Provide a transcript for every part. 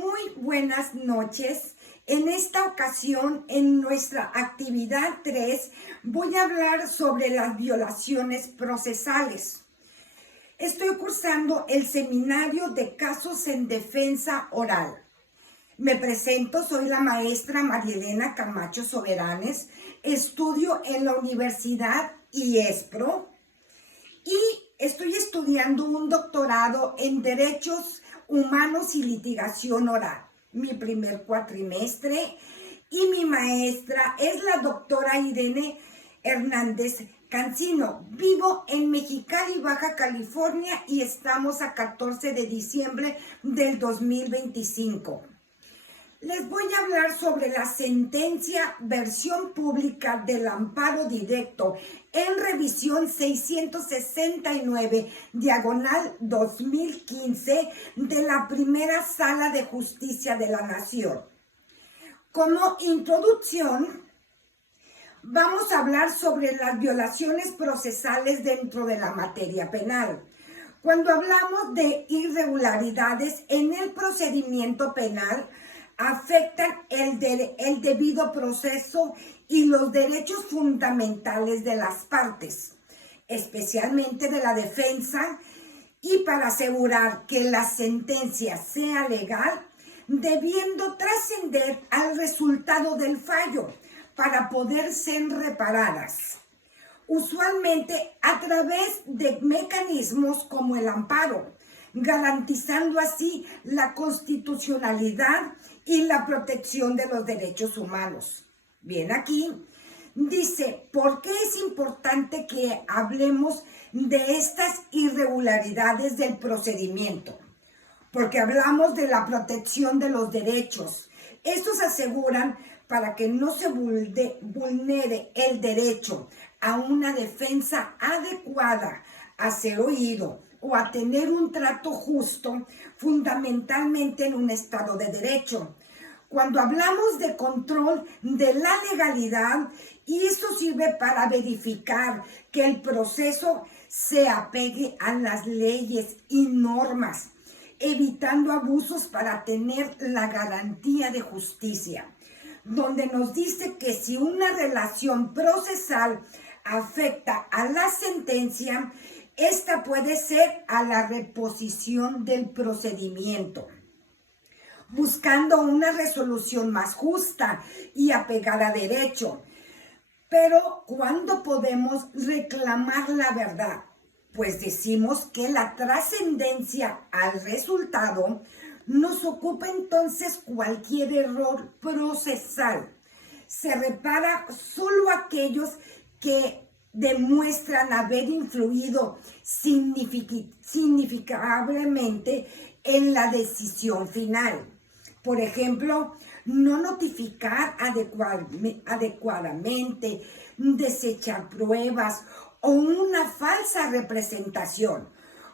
Muy buenas noches. En esta ocasión, en nuestra actividad 3, voy a hablar sobre las violaciones procesales. Estoy cursando el seminario de casos en defensa oral. Me presento, soy la maestra María Elena Camacho Soberanes, estudio en la Universidad IESPRO y estoy estudiando un doctorado en Derechos Humanos y Litigación Oral, mi primer cuatrimestre, y mi maestra es la doctora Irene Hernández Cancino. Vivo en Mexicali, Baja California, y estamos a 14 de diciembre del 2025. Les voy a hablar sobre la sentencia versión pública del amparo directo en revisión 669, diagonal 2015, de la Primera Sala de Justicia de la Nación. Como introducción, vamos a hablar sobre las violaciones procesales dentro de la materia penal. Cuando hablamos de irregularidades en el procedimiento penal, afectan el debido proceso y los derechos fundamentales de las partes, especialmente de la defensa, y para asegurar que la sentencia sea legal, debiendo trascender al resultado del fallo para poder ser reparadas, usualmente a través de mecanismos como el amparo, garantizando así la constitucionalidad y la protección de los derechos humanos. Bien, aquí dice, ¿por qué es importante que hablemos de estas irregularidades del procedimiento? Porque hablamos de la protección de los derechos. Estos aseguran para que no se vulnere el derecho a una defensa adecuada, a ser oído o a tener un trato justo, fundamentalmente en un Estado de Derecho. Cuando hablamos de control de la legalidad, y esto sirve para verificar que el proceso se apegue a las leyes y normas, evitando abusos para tener la garantía de justicia, donde nos dice que si una relación procesal afecta a la sentencia, esta puede ser a la reposición del procedimiento, buscando una resolución más justa y apegada a derecho. Pero, ¿cuándo podemos reclamar la verdad? Pues decimos que la trascendencia al resultado nos ocupa entonces cualquier error procesal. Se repara solo aquellos que demuestran haber influido significativamente en la decisión final. Por ejemplo, no notificar adecuadamente, desechar pruebas o una falsa representación.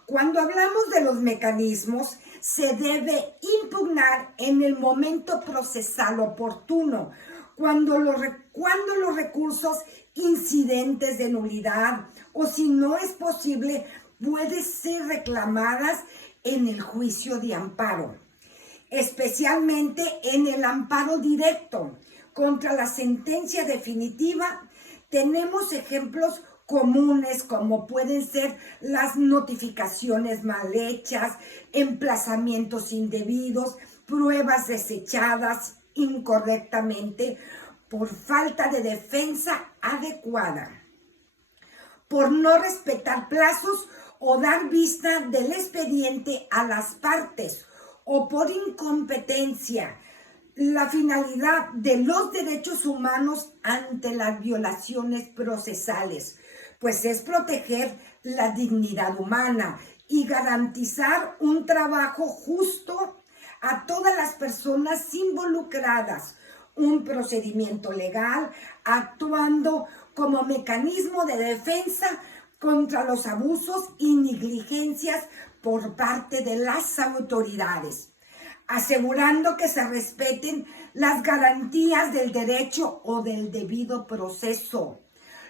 Cuando hablamos de los mecanismos, se debe impugnar en el momento procesal oportuno, cuando los recursos incidentes de nulidad, o si no es posible, puede ser reclamadas en el juicio de amparo, especialmente en el amparo directo contra la sentencia definitiva. Tenemos ejemplos comunes como pueden ser las notificaciones mal hechas, emplazamientos indebidos, pruebas desechadas incorrectamente por falta de defensa adecuada, por no respetar plazos o dar vista del expediente a las partes, o por incompetencia. La finalidad de los derechos humanos ante las violaciones procesales, pues es proteger la dignidad humana y garantizar un trabajo justo a todas las personas involucradas, un procedimiento legal actuando como mecanismo de defensa contra los abusos y negligencias por parte de las autoridades, asegurando que se respeten las garantías del derecho o del debido proceso.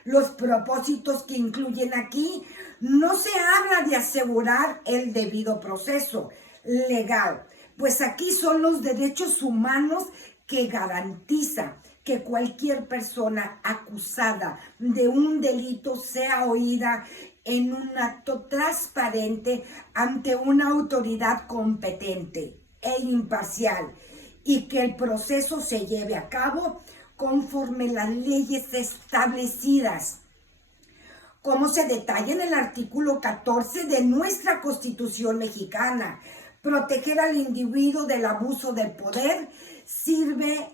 Los propósitos que incluyen aquí, no se habla de asegurar el debido proceso legal, Pues aquí son los derechos humanos que garantiza que cualquier persona acusada de un delito sea oída en un acto transparente ante una autoridad competente e imparcial y que el proceso se lleve a cabo conforme las leyes establecidas, como se detalla en el artículo 14 de nuestra Constitución mexicana. Proteger al individuo del abuso del poder sirve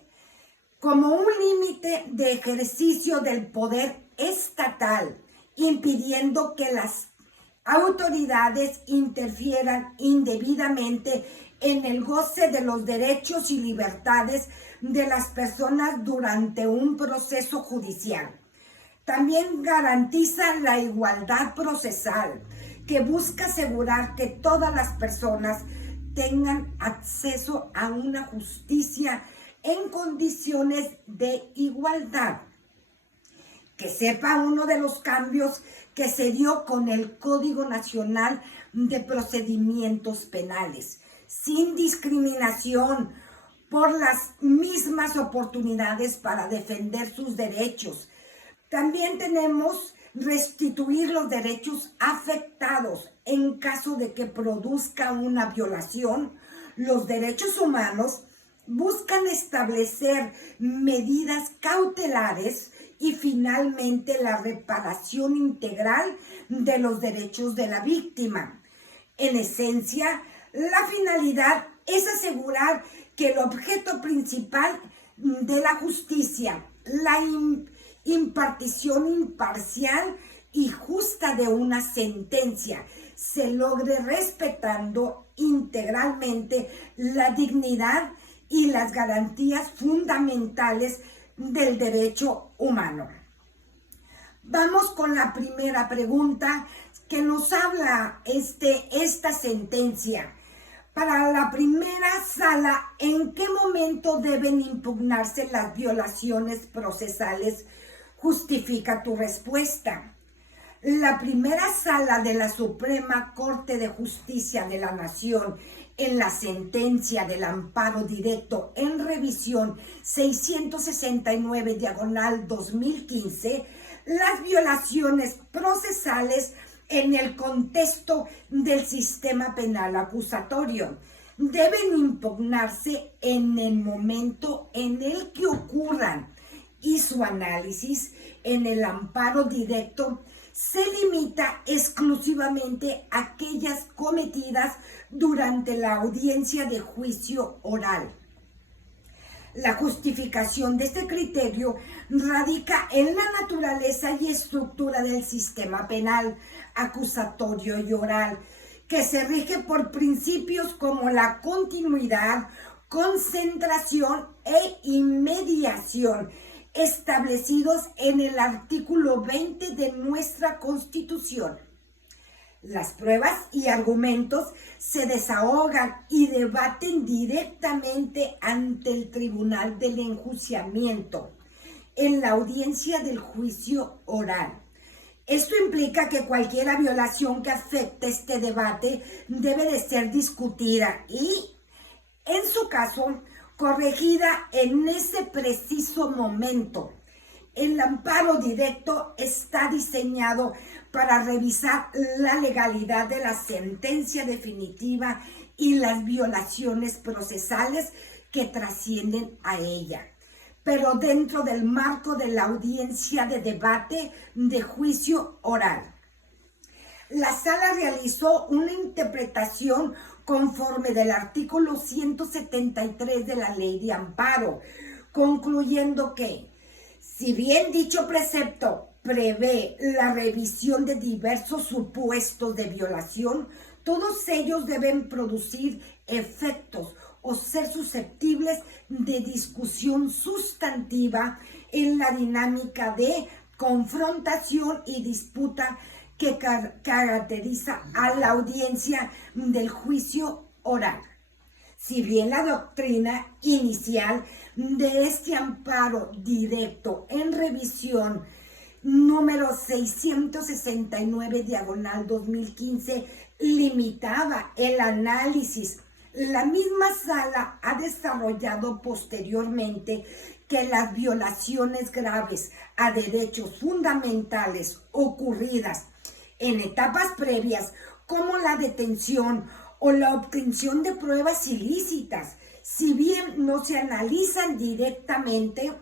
como un límite de ejercicio del poder estatal, impidiendo que las autoridades interfieran indebidamente en el goce de los derechos y libertades de las personas durante un proceso judicial. También garantiza la igualdad procesal, que busca asegurar que todas las personas tengan acceso a una justicia en condiciones de igualdad. Que sepa uno de los cambios que se dio con el Código Nacional de Procedimientos Penales, sin discriminación, por las mismas oportunidades para defender sus derechos. También tenemos restituir los derechos afectados en caso de que produzca una violación. Los derechos humanos buscan establecer medidas cautelares y finalmente la reparación integral de los derechos de la víctima. En esencia, la finalidad es asegurar que el objeto principal de la justicia, la impartición imparcial y justa de una sentencia, se logre respetando integralmente la dignidad y las garantías fundamentales del derecho humano. Vamos con la primera pregunta que nos habla esta sentencia. Para la primera sala, ¿en qué momento deben impugnarse las violaciones procesales? Justifica tu respuesta. La primera sala de la Suprema Corte de Justicia de la Nación, en la sentencia del amparo directo en revisión 669/2015, las violaciones procesales en el contexto del sistema penal acusatorio deben impugnarse en el momento en el que ocurran, y su análisis en el amparo directo se limita exclusivamente a aquellas cometidas durante la audiencia de juicio oral. La justificación de este criterio radica en la naturaleza y estructura del sistema penal acusatorio y oral, que se rige por principios como la continuidad, concentración e inmediación, establecidos en el artículo 20 de nuestra Constitución. Las pruebas y argumentos se desahogan y debaten directamente ante el Tribunal del Enjuiciamiento en la audiencia del juicio oral. Esto implica que cualquier violación que afecte este debate debe de ser discutida y, en su caso, corregida en ese preciso momento. El amparo directo está diseñado para revisar la legalidad de la sentencia definitiva y las violaciones procesales que trascienden a ella, pero dentro del marco de la audiencia de debate de juicio oral. La sala realizó una interpretación conforme del artículo 173 de la Ley de Amparo, concluyendo que, si bien dicho precepto prevé la revisión de diversos supuestos de violación, todos ellos deben producir efectos o ser susceptibles de discusión sustantiva en la dinámica de confrontación y disputa que caracteriza a la audiencia del juicio oral. Si bien la doctrina inicial de este amparo directo en revisión número 669/2015 limitaba el análisis La misma sala ha desarrollado posteriormente que las violaciones graves a derechos fundamentales ocurridas en etapas previas, como la detención o la obtención de pruebas ilícitas, si bien no se analizan directamente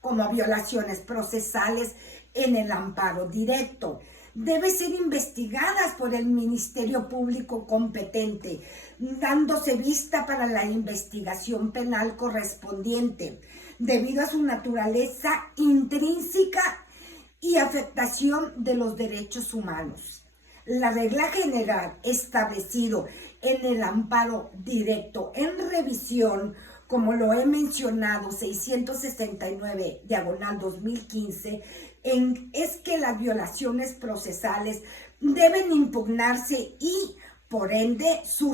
como violaciones procesales en el amparo directo, deben ser investigadas por el Ministerio Público competente, dándose vista para la investigación penal correspondiente, debido a su naturaleza intrínseca y afectación de los derechos humanos. La regla general establecido en el amparo directo en revisión, como lo he mencionado, 669/2015, es que las violaciones procesales deben impugnarse y, por ende, su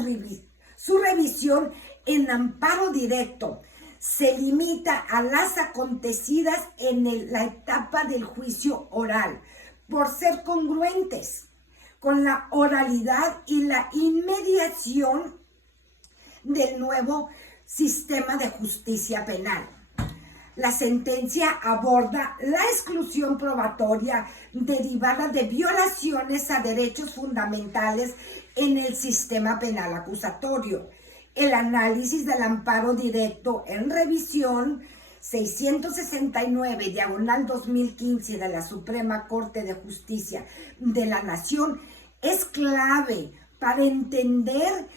revisión en amparo directo se limita a las acontecidas en la etapa del juicio oral, por ser congruentes con la oralidad y la inmediación del nuevo sistema de justicia penal. La sentencia aborda la exclusión probatoria derivada de violaciones a derechos fundamentales en el sistema penal acusatorio. El análisis del amparo directo en revisión 669/2015 de la Suprema Corte de Justicia de la Nación es clave para entender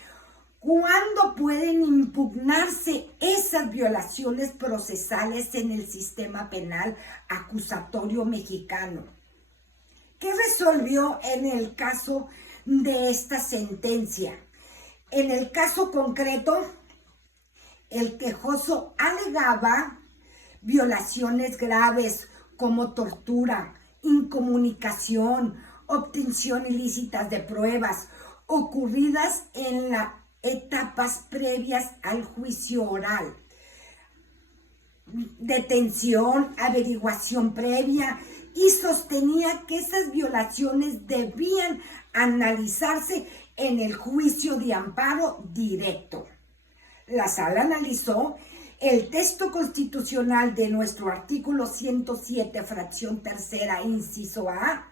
cuándo pueden impugnarse esas violaciones procesales en el sistema penal acusatorio mexicano. ¿Qué resolvió en el caso de esta sentencia? En el caso concreto, el quejoso alegaba violaciones graves como tortura, incomunicación, obtención ilícitas de pruebas ocurridas en las etapas previas al juicio oral, detención, averiguación previa, y sostenía que esas violaciones debían analizarse en el juicio de amparo directo. La sala analizó el texto constitucional de nuestro artículo 107, fracción tercera, inciso A,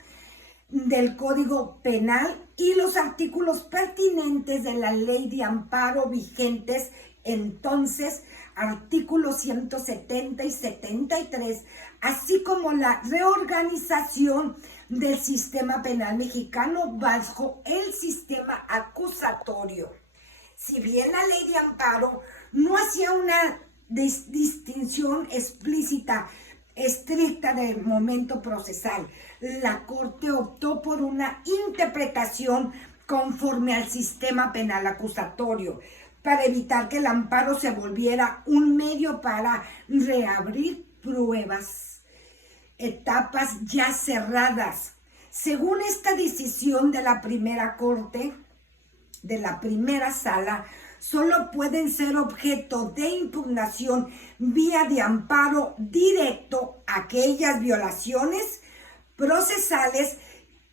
del Código Penal y los artículos pertinentes de la Ley de Amparo vigentes entonces, artículos 170 y 73, así como la reorganización del sistema penal mexicano bajo el sistema acusatorio. Si bien la Ley de Amparo no hacía una distinción explícita, estricta del momento procesal, la Corte optó por una interpretación conforme al sistema penal acusatorio, para evitar que el amparo se volviera un medio para reabrir pruebas, etapas ya cerradas. Según esta decisión de la primera Corte, de la primera sala, solo pueden ser objeto de impugnación vía de amparo directo aquellas violaciones procesales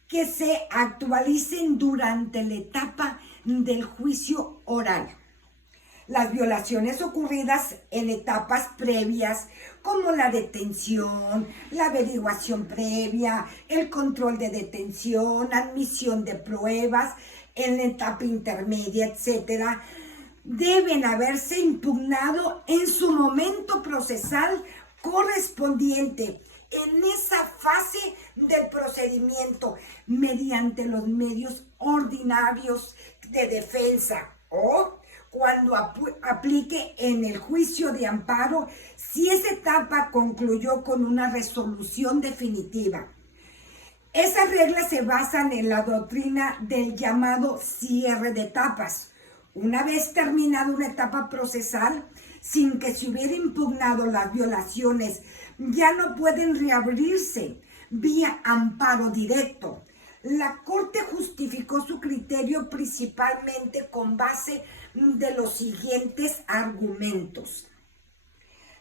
que se actualicen durante la etapa del juicio oral. Las violaciones ocurridas en etapas previas, como la detención, la averiguación previa, el control de detención, admisión de pruebas en la etapa intermedia, etc., deben haberse impugnado en su momento procesal correspondiente, en esa fase del procedimiento, mediante los medios ordinarios de defensa, o cuando aplique en el juicio de amparo, si esa etapa concluyó con una resolución definitiva. Esas reglas se basan en la doctrina del llamado cierre de etapas. Una vez terminada una etapa procesal, sin que se hubiera impugnado las violaciones, ya no pueden reabrirse vía amparo directo. La Corte justificó su criterio principalmente con base de los siguientes argumentos.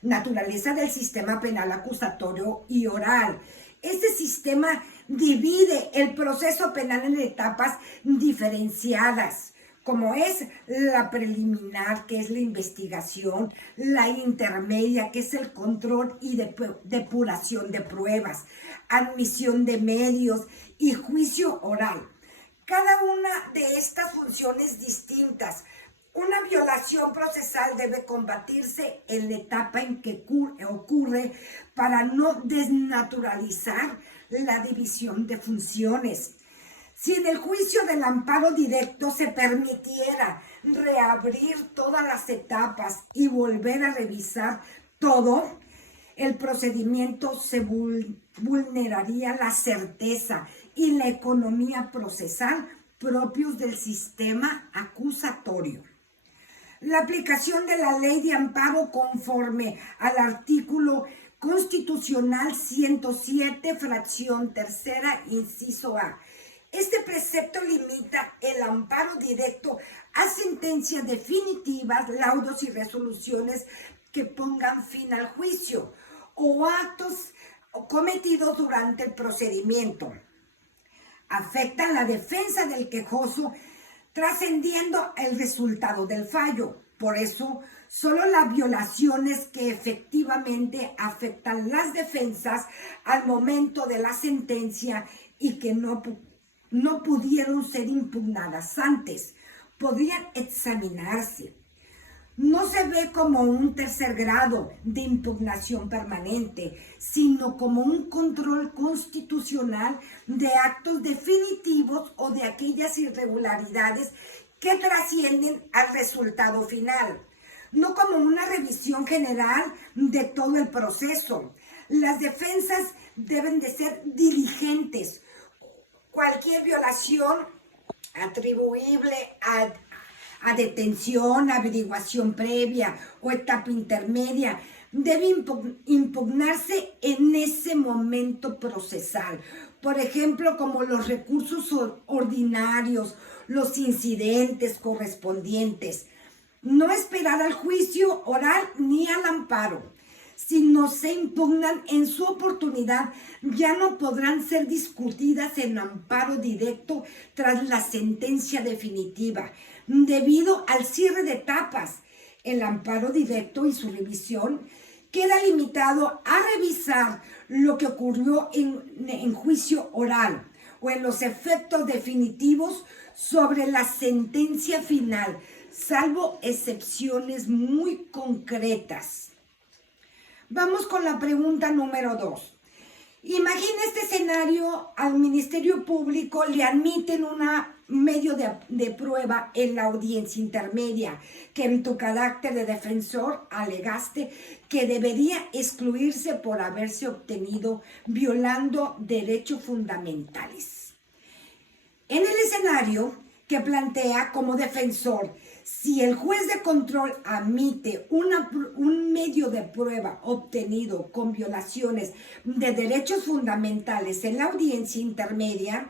Naturaleza del sistema penal acusatorio y oral. Este sistema divide el proceso penal en etapas diferenciadas, como es la preliminar, que es la investigación, la intermedia, que es el control y depuración de pruebas, admisión de medios y juicio oral. Cada una de estas funciones distintas. Una violación procesal debe combatirse en la etapa en que ocurre para no desnaturalizar la división de funciones. Si en el juicio del amparo directo se permitiera reabrir todas las etapas y volver a revisar todo, el procedimiento se vulneraría la certeza y la economía procesal propios del sistema acusatorio. La aplicación de la ley de amparo conforme al artículo constitucional 107, fracción tercera, inciso A. Este precepto limita el amparo directo a sentencias definitivas, laudos y resoluciones que pongan fin al juicio o actos cometidos durante el procedimiento. Afectan la defensa del quejoso trascendiendo el resultado del fallo. Por eso, solo las violaciones que efectivamente afectan las defensas al momento de la sentencia y que no pudieron ser impugnadas antes, podrían examinarse. No se ve como un tercer grado de impugnación permanente, sino como un control constitucional de actos definitivos o de aquellas irregularidades que trascienden al resultado final, no como una revisión general de todo el proceso. Las defensas deben de ser diligentes. Cualquier violación atribuible a detención, averiguación previa o etapa intermedia debe impugnarse en ese momento procesal. Por ejemplo, como los recursos ordinarios, los incidentes correspondientes. No esperar al juicio oral ni al amparo. Si no se impugnan en su oportunidad, ya no podrán ser discutidas en amparo directo tras la sentencia definitiva, debido al cierre de etapas. El amparo directo y su revisión queda limitado a revisar lo que ocurrió en juicio oral o en los efectos definitivos sobre la sentencia final, salvo excepciones muy concretas. Vamos con la pregunta número 2. Imagina este escenario: al Ministerio Público le admiten un medio de prueba en la audiencia intermedia que en tu carácter de defensor alegaste que debería excluirse por haberse obtenido violando derechos fundamentales. En el escenario que plantea como defensor, si el juez de control admite un medio de prueba obtenido con violaciones de derechos fundamentales en la audiencia intermedia,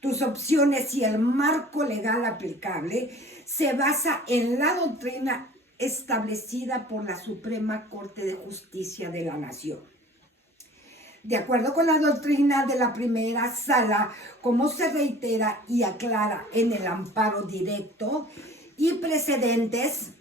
tus opciones y el marco legal aplicable se basa en la doctrina establecida por la Suprema Corte de Justicia de la Nación. De acuerdo con la doctrina de la primera sala, como se reitera y aclara en el amparo directo y precedentes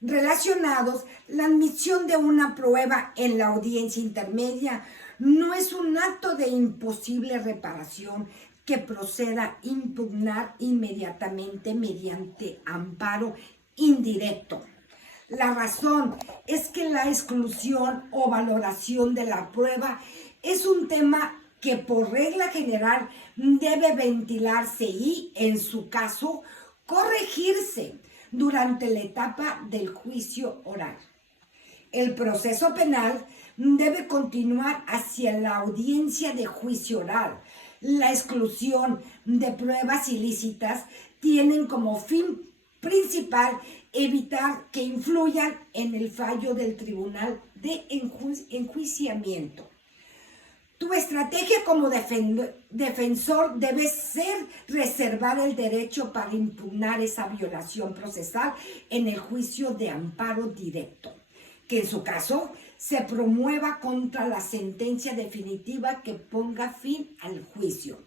relacionados, la admisión de una prueba en la audiencia intermedia no es un acto de imposible reparación que proceda a impugnar inmediatamente mediante amparo indirecto. La razón es que la exclusión o valoración de la prueba es un tema que por regla general debe ventilarse y, en su caso, corregirse durante la etapa del juicio oral. El proceso penal debe continuar hacia la audiencia de juicio oral. La exclusión de pruebas ilícitas tienen como fin principal evitar que influyan en el fallo del tribunal de enjuiciamiento. Tu estrategia como defensor debe ser reservar el derecho para impugnar esa violación procesal en el juicio de amparo directo, que en su caso se promueva contra la sentencia definitiva que ponga fin al juicio.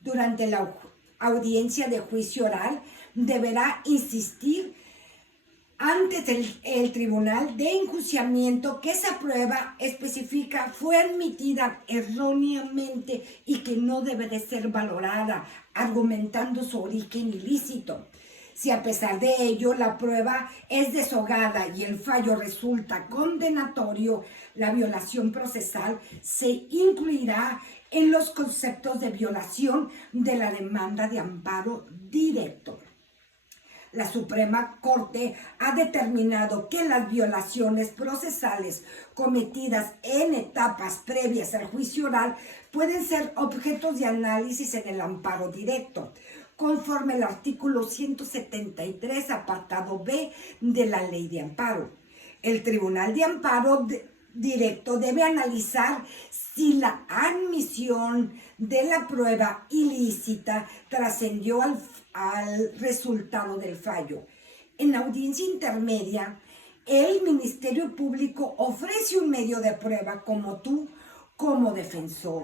Durante la audiencia de juicio oral deberá insistir ante el tribunal de enjuiciamiento que esa prueba específica fue admitida erróneamente y que no debe de ser valorada, argumentando su origen ilícito. Si a pesar de ello la prueba es deshogada y el fallo resulta condenatorio, la violación procesal se incluirá en los conceptos de violación de la demanda de amparo directo. La Suprema Corte ha determinado que las violaciones procesales cometidas en etapas previas al juicio oral pueden ser objetos de análisis en el amparo directo, conforme al artículo 173, apartado B de la Ley de Amparo. El Tribunal de Amparo Directo debe analizar si la admisión de la prueba ilícita trascendió al resultado del fallo. En audiencia intermedia, el Ministerio Público ofrece un medio de prueba como tú, como defensor.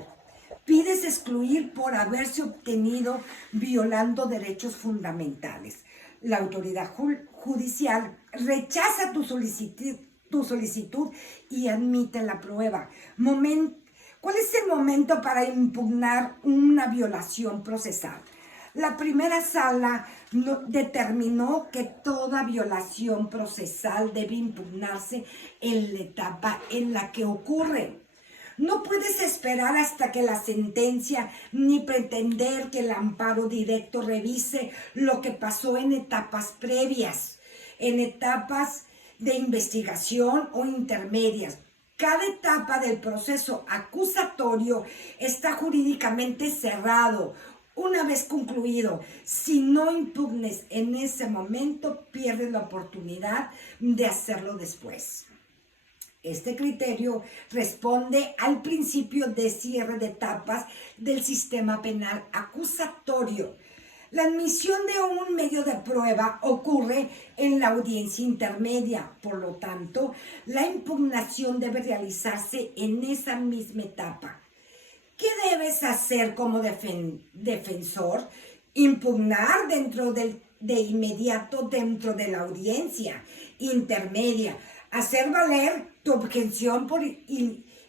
Pides excluir por haberse obtenido violando derechos fundamentales. La autoridad judicial rechaza tu solicitud y admite la prueba. ¿Cuál es el momento para impugnar una violación procesal? La primera sala determinó que toda violación procesal debe impugnarse en la etapa en la que ocurre. No puedes esperar hasta que la sentencia ni pretender que el amparo directo revise lo que pasó en etapas previas, en etapas de investigación o intermedias. Cada etapa del proceso acusatorio está jurídicamente cerrado. Una vez concluido, si no impugnes en ese momento, pierdes la oportunidad de hacerlo después. Este criterio responde al principio de cierre de etapas del sistema penal acusatorio. La admisión de un medio de prueba ocurre en la audiencia intermedia, por lo tanto, la impugnación debe realizarse en esa misma etapa. ¿Qué debes hacer como defensor? Impugnar de inmediato dentro de la audiencia intermedia, hacer valer tu objeción por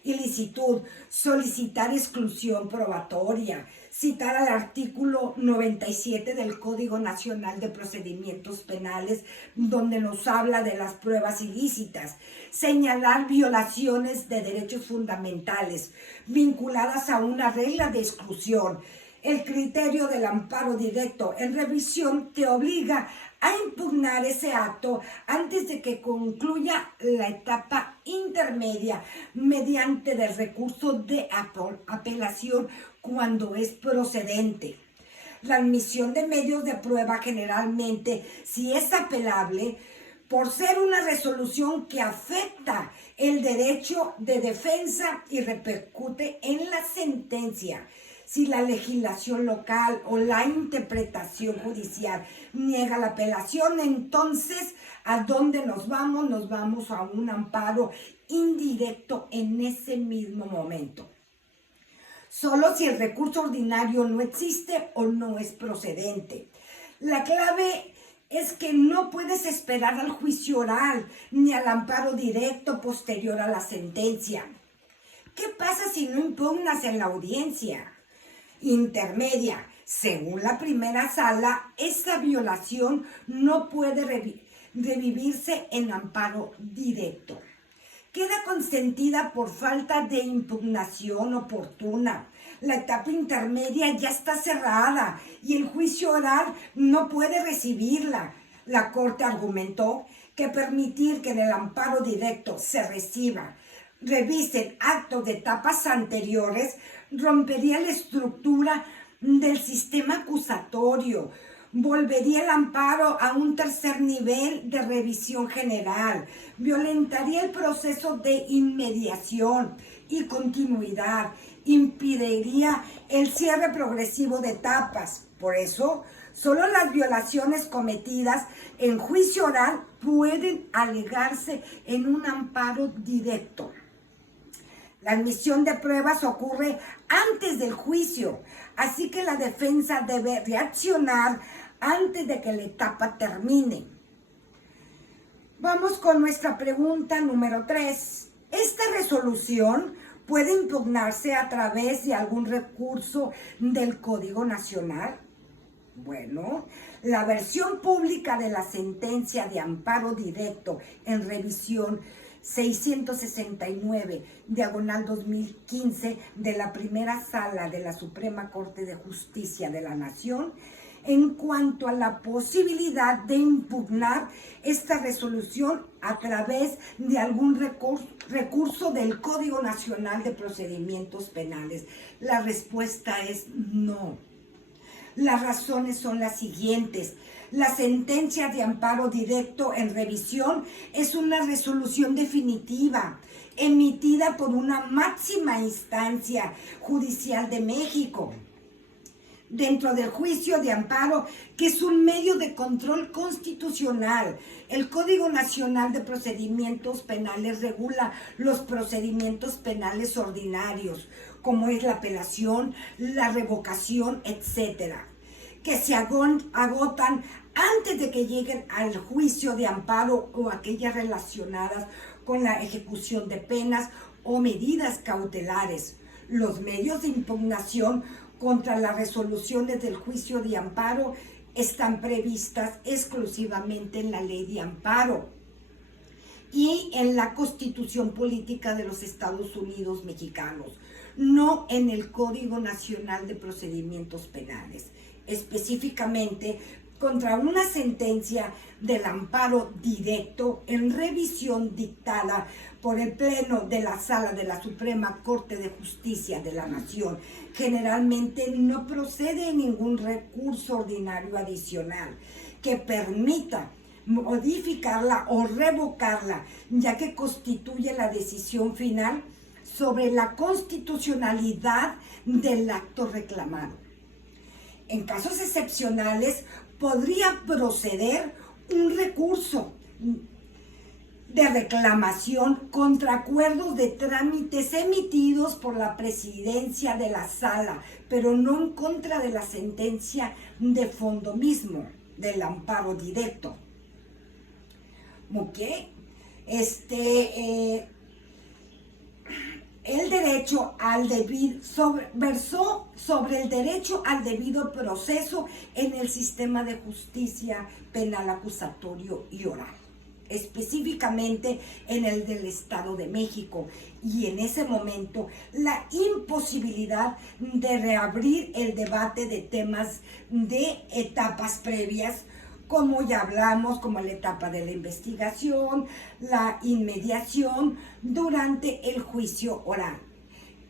ilicitud, solicitar exclusión probatoria, citar al artículo 97 del Código Nacional de Procedimientos Penales, donde nos habla de las pruebas ilícitas, señalar violaciones de derechos fundamentales vinculadas a una regla de exclusión. El criterio del amparo directo en revisión te obliga a impugnar ese acto antes de que concluya la etapa intermedia mediante el recurso de apelación cuando es procedente. La admisión de medios de prueba generalmente, si es apelable, por ser una resolución que afecta el derecho de defensa y repercute en la sentencia. Si la legislación local o la interpretación judicial niega la apelación, entonces, ¿a dónde nos vamos? Nos vamos a un amparo indirecto en ese mismo momento. Solo si el recurso ordinario no existe o no es procedente. La clave es que no puedes esperar al juicio oral ni al amparo directo posterior a la sentencia. ¿Qué pasa si no impugnas en la audiencia intermedia? Según la primera sala, esa violación no puede revivirse en amparo directo. Queda consentida por falta de impugnación oportuna. La etapa intermedia ya está cerrada y el juicio oral no puede recibirla. La Corte argumentó que permitir que en el amparo directo se revisen actos de etapas anteriores rompería la estructura del sistema acusatorio, volvería el amparo a un tercer nivel de revisión general, violentaría el proceso de inmediación y continuidad, impediría el cierre progresivo de etapas. Por eso, solo las violaciones cometidas en juicio oral pueden alegarse en un amparo directo. La admisión de pruebas ocurre antes del juicio, así que la defensa debe reaccionar antes de que la etapa termine. Vamos con nuestra pregunta número 3. ¿Esta resolución puede impugnarse a través de algún recurso del Código Nacional? Bueno, la versión pública de la sentencia de amparo directo en revisión 669, diagonal 2015, de la primera sala de la Suprema Corte de Justicia de la Nación, en cuanto a la posibilidad de impugnar esta resolución a través de algún recurso del Código Nacional de Procedimientos Penales. La respuesta es no. Las razones son las siguientes. La sentencia de amparo directo en revisión es una resolución definitiva emitida por una máxima instancia judicial de México dentro del juicio de amparo, que es un medio de control constitucional. El Código Nacional de Procedimientos Penales regula los procedimientos penales ordinarios, como es la apelación, la revocación, etcétera, que se agotan antes de que lleguen al juicio de amparo o aquellas relacionadas con la ejecución de penas o medidas cautelares. Los medios de impugnación contra las resoluciones del juicio de amparo están previstas exclusivamente en la Ley de Amparo y en la Constitución Política de los Estados Unidos Mexicanos, no en el Código Nacional de Procedimientos Penales. Específicamente contra una sentencia del amparo directo en revisión dictada por el Pleno de la Sala de la Suprema Corte de Justicia de la Nación, generalmente no procede ningún recurso ordinario adicional que permita modificarla o revocarla, ya que constituye la decisión final sobre la constitucionalidad del acto reclamado. En casos excepcionales, podría proceder un recurso de reclamación contra acuerdos de trámites emitidos por la presidencia de la sala, pero no en contra de la sentencia de fondo mismo del amparo directo. ¿Ok? El derecho al versó sobre el derecho al debido proceso en el sistema de justicia penal acusatorio y oral, específicamente en el del Estado de México, y en ese momento la imposibilidad de reabrir el debate de temas de etapas previas, como ya hablamos, como la etapa de la investigación, la inmediación durante el juicio oral,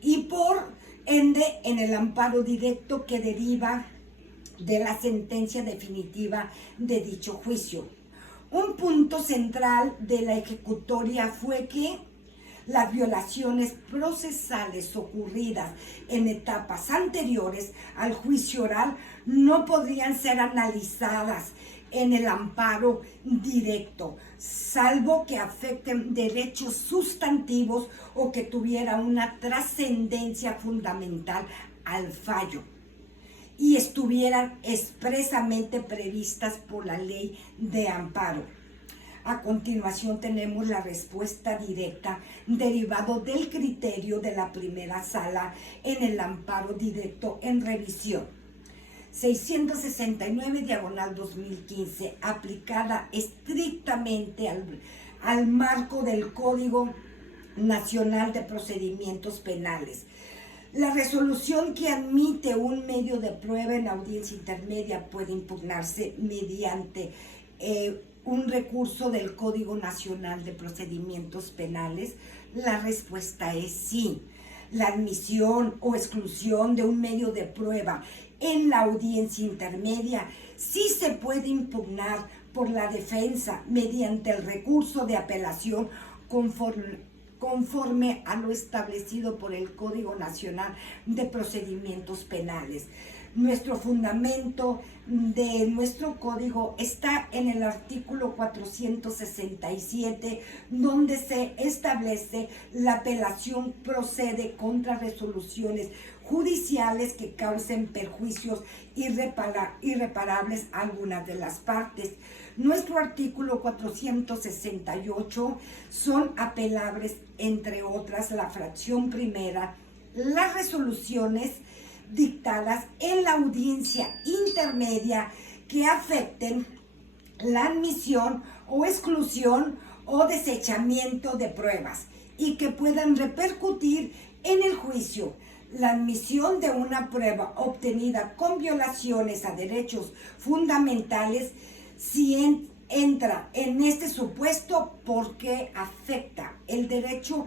y por ende en el amparo directo que deriva de la sentencia definitiva de dicho juicio. Un punto central de la ejecutoria fue que las violaciones procesales ocurridas en etapas anteriores al juicio oral no podrían ser analizadas en el amparo directo, salvo que afecten derechos sustantivos o que tuviera una trascendencia fundamental al fallo y estuvieran expresamente previstas por la Ley de Amparo. A continuación tenemos la respuesta directa derivado del criterio de la primera sala en el amparo directo en revisión 669, diagonal 2015, aplicada estrictamente al marco del Código Nacional de Procedimientos Penales. La resolución que admite un medio de prueba en audiencia intermedia puede impugnarse mediante un recurso del Código Nacional de Procedimientos Penales. La respuesta es sí. La admisión o exclusión de un medio de prueba en la audiencia intermedia sí se puede impugnar por la defensa mediante el recurso de apelación conforme a lo establecido por el Código Nacional de Procedimientos Penales. Nuestro fundamento de nuestro código está en el artículo 467, donde se establece la apelación procede contra resoluciones judiciales que causen perjuicios irreparables a algunas de las partes. Nuestro artículo 468 son apelables, entre otras, la fracción primera, las resoluciones dictadas en la audiencia intermedia que afecten la admisión o exclusión o desechamiento de pruebas y que puedan repercutir en el juicio. La admisión de una prueba obtenida con violaciones a derechos fundamentales si entra en este supuesto porque afecta el derecho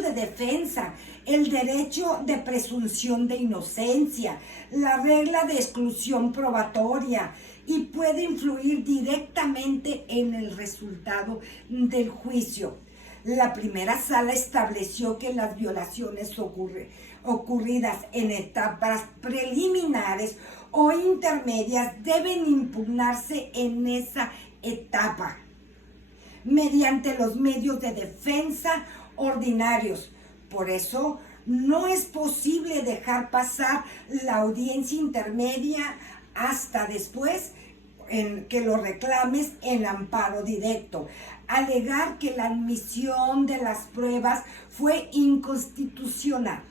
de defensa, el derecho de presunción de inocencia, la regla de exclusión probatoria y puede influir directamente en el resultado del juicio. La primera sala estableció que las violaciones ocurridas en etapas preliminares o intermedias deben impugnarse en esa etapa mediante los medios de defensa ordinarios. Por eso, no es posible dejar pasar la audiencia intermedia hasta después en que lo reclames en amparo directo. Alegar que la admisión de las pruebas fue inconstitucional.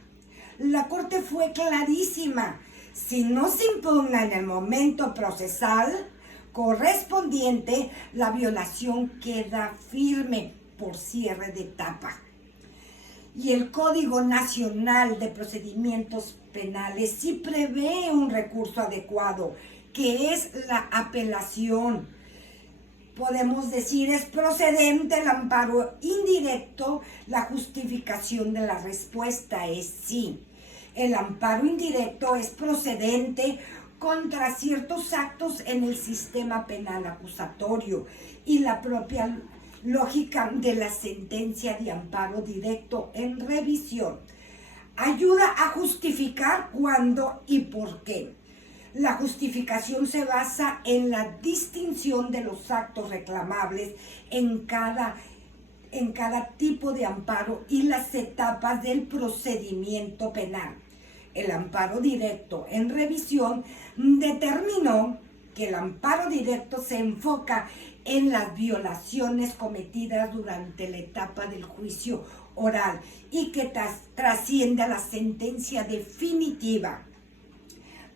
La Corte fue clarísima. Si no se impugna en el momento procesal correspondiente, la violación queda firme por cierre de etapa. Y el Código Nacional de Procedimientos Penales sí prevé un recurso adecuado, que es la apelación. Podemos decir, es procedente el amparo indirecto. La justificación de la respuesta es sí. El amparo indirecto es procedente contra ciertos actos en el sistema penal acusatorio y la propia lógica de la sentencia de amparo directo en revisión. Ayuda a justificar cuándo y por qué. La justificación se basa en la distinción de los actos reclamables en cada tipo de amparo y las etapas del procedimiento penal. El amparo directo en revisión determinó que el amparo directo se enfoca en las violaciones cometidas durante la etapa del juicio oral y que trasciende a la sentencia definitiva.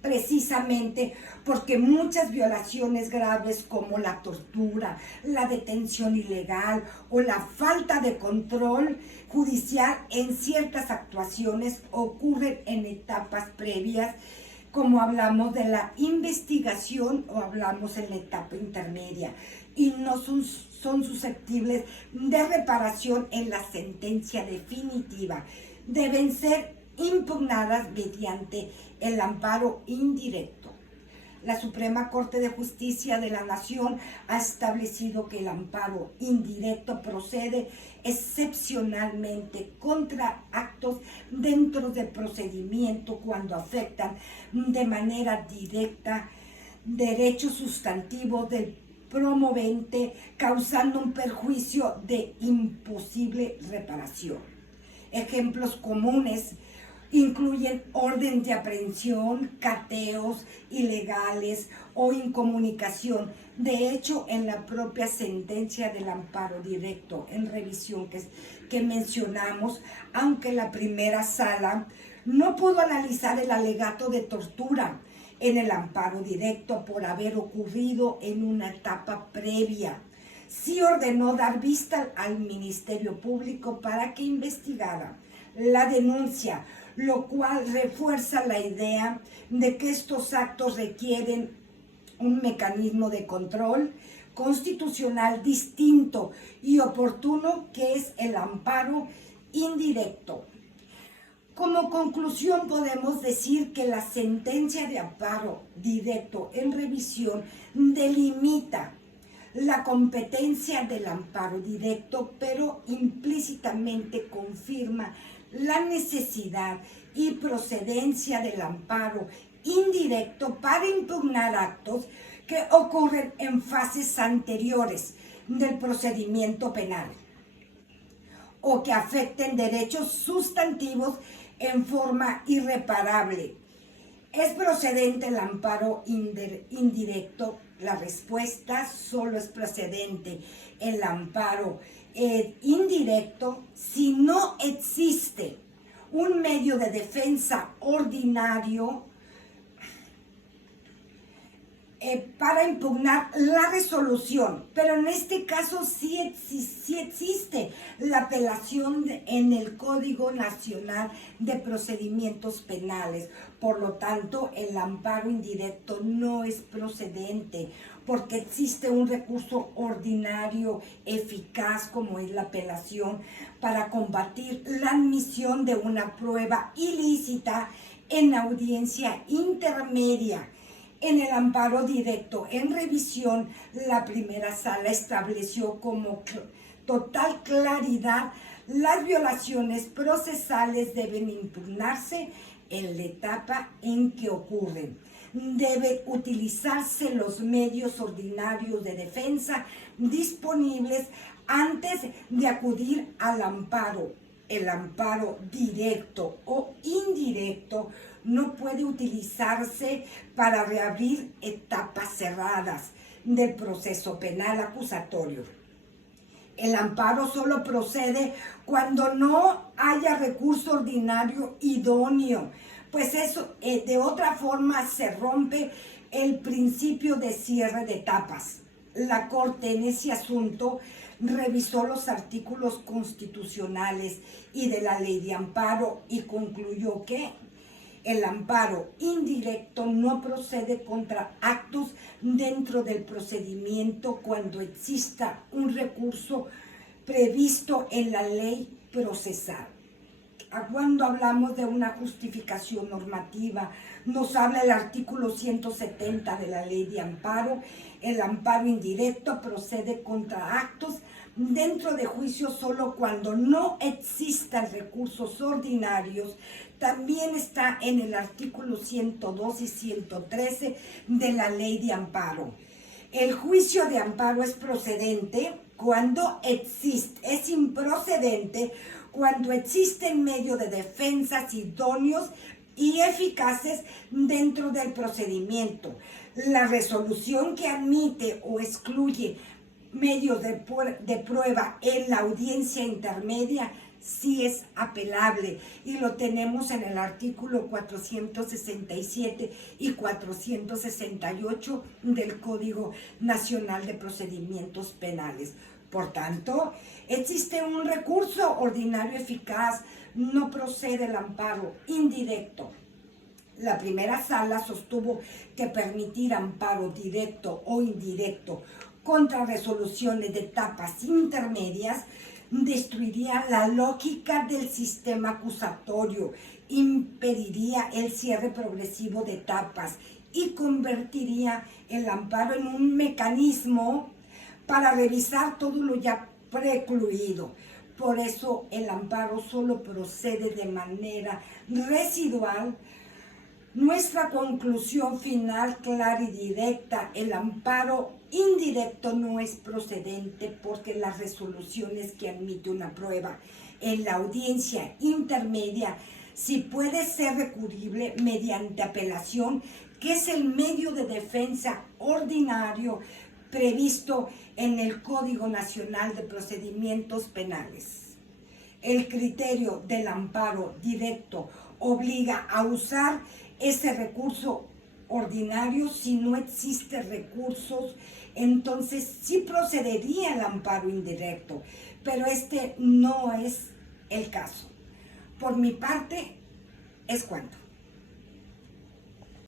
Precisamente porque muchas violaciones graves como la tortura, la detención ilegal o la falta de control judicial en ciertas actuaciones ocurren en etapas previas, como hablamos de la investigación o hablamos en la etapa intermedia, y no son susceptibles de reparación en la sentencia definitiva. Deben ser impugnadas mediante el amparo indirecto. La Suprema Corte de Justicia de la Nación ha establecido que el amparo indirecto procede excepcionalmente contra actos dentro del procedimiento cuando afectan de manera directa derechos sustantivos del promovente, causando un perjuicio de imposible reparación. Ejemplos comunes incluyen orden de aprehensión, cateos ilegales o incomunicación. De hecho, en la propia sentencia del amparo directo en revisión que mencionamos, aunque la primera sala no pudo analizar el alegato de tortura en el amparo directo por haber ocurrido en una etapa previa, sí ordenó dar vista al Ministerio Público para que investigara la denuncia, lo cual refuerza la idea de que estos actos requieren un mecanismo de control constitucional distinto y oportuno, que es el amparo indirecto. Como conclusión, podemos decir que la sentencia de amparo directo en revisión delimita la competencia del amparo directo, pero implícitamente confirma la necesidad y procedencia del amparo indirecto para impugnar actos que ocurren en fases anteriores del procedimiento penal o que afecten derechos sustantivos en forma irreparable. ¿Es procedente el amparo indirecto? La respuesta: solo es procedente el amparo indirecto si no existe un medio de defensa ordinario para impugnar la resolución, pero en este caso sí existe la apelación en el Código Nacional de Procedimientos Penales. Por lo tanto, el amparo indirecto no es procedente porque existe un recurso ordinario eficaz como es la apelación para combatir la admisión de una prueba ilícita en audiencia intermedia. En el amparo directo en revisión, la primera sala estableció como total claridad las violaciones procesales deben impugnarse en la etapa en que ocurren. Deben utilizarse los medios ordinarios de defensa disponibles antes de acudir al amparo. El amparo directo o indirecto no puede utilizarse para reabrir etapas cerradas del proceso penal acusatorio. El amparo solo procede cuando no haya recurso ordinario idóneo, pues eso de otra forma se rompe el principio de cierre de etapas. La Corte en ese asunto revisó los artículos constitucionales y de la Ley de Amparo y concluyó que el amparo indirecto no procede contra actos dentro del procedimiento cuando exista un recurso previsto en la ley procesal. Cuando hablamos de una justificación normativa, nos habla el artículo 170 de la Ley de Amparo. El amparo indirecto procede contra actos dentro de juicio solo cuando no existan recursos ordinarios. También está en el artículo 102 y 113 de la Ley de Amparo. El juicio de amparo es procedente cuando existe, es improcedente cuando existen medios de defensas idóneos y eficaces dentro del procedimiento. La resolución que admite o excluye medios de prueba en la audiencia intermedia sí es apelable y lo tenemos en el artículo 467 y 468 del Código Nacional de Procedimientos Penales. Por tanto, existe un recurso ordinario eficaz, no procede el amparo indirecto. La primera sala sostuvo que permitir amparo directo o indirecto contra resoluciones de etapas intermedias destruiría la lógica del sistema acusatorio, impediría el cierre progresivo de etapas y convertiría el amparo en un mecanismo para revisar todo lo ya precluido. Por eso el amparo solo procede de manera residual. Nuestra conclusión final, clara y directa: el amparo indirecto no es procedente porque las resoluciones que admite una prueba en la audiencia intermedia sí puede ser recurrible mediante apelación, que es el medio de defensa ordinario previsto en el Código Nacional de Procedimientos Penales. El criterio del amparo directo obliga a usar ese recurso ordinario. Si no existe recursos, entonces sí procedería el amparo indirecto, pero este no es el caso. Por mi parte, es cuanto.